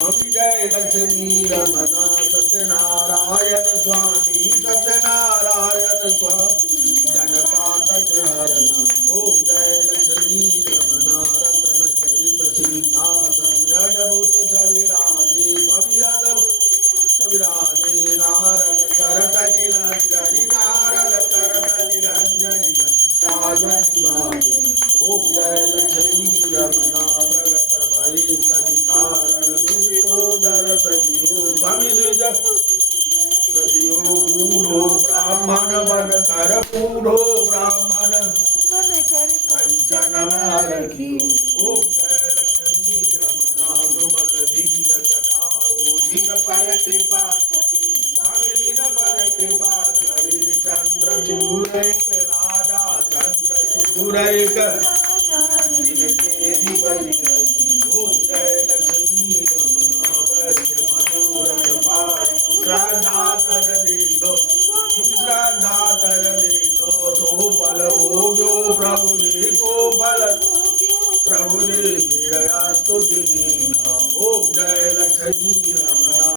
स्वामी जय लक्ष्मी रमना सत्यनारायण स्वामी सत्यनारायण स्वामी जनपातक हरना ओम जय लक्ष्मी रमना रतन चरित सिंहासन अद्भुत सविराजे स्वामी अद्भुत सविराजे नारद करत निरंजनी नारद करत निरंजनी घंटा ध्वनि बाजे ओम जय लक्ष्मी रमना प्रगट भई कलिकारण विधिकोदर सदियो स्वामी द्विज सदियो बूढ़ो ब्राह्मण बन कर बूढ़ो ब्राह्मण मन कर कंचन मारखी ओम जय लक्ष्मी रमना द्रुमल धील कटारो जिन पर कृपा स्वामी जिन पर कृपा करी चंद्र चूरैक राजा चंद्र चूरैक जिनके अधिपति हरि ओम जय लक्ष्मी रमना वैश्य मनोरथ पारो श्रद्धा तर दीनो श्रद्धा तर दीनो तो फल हो जो प्रभु जी को फल प्रभु जी स्तुति ओम जय लक्ष्मी रमना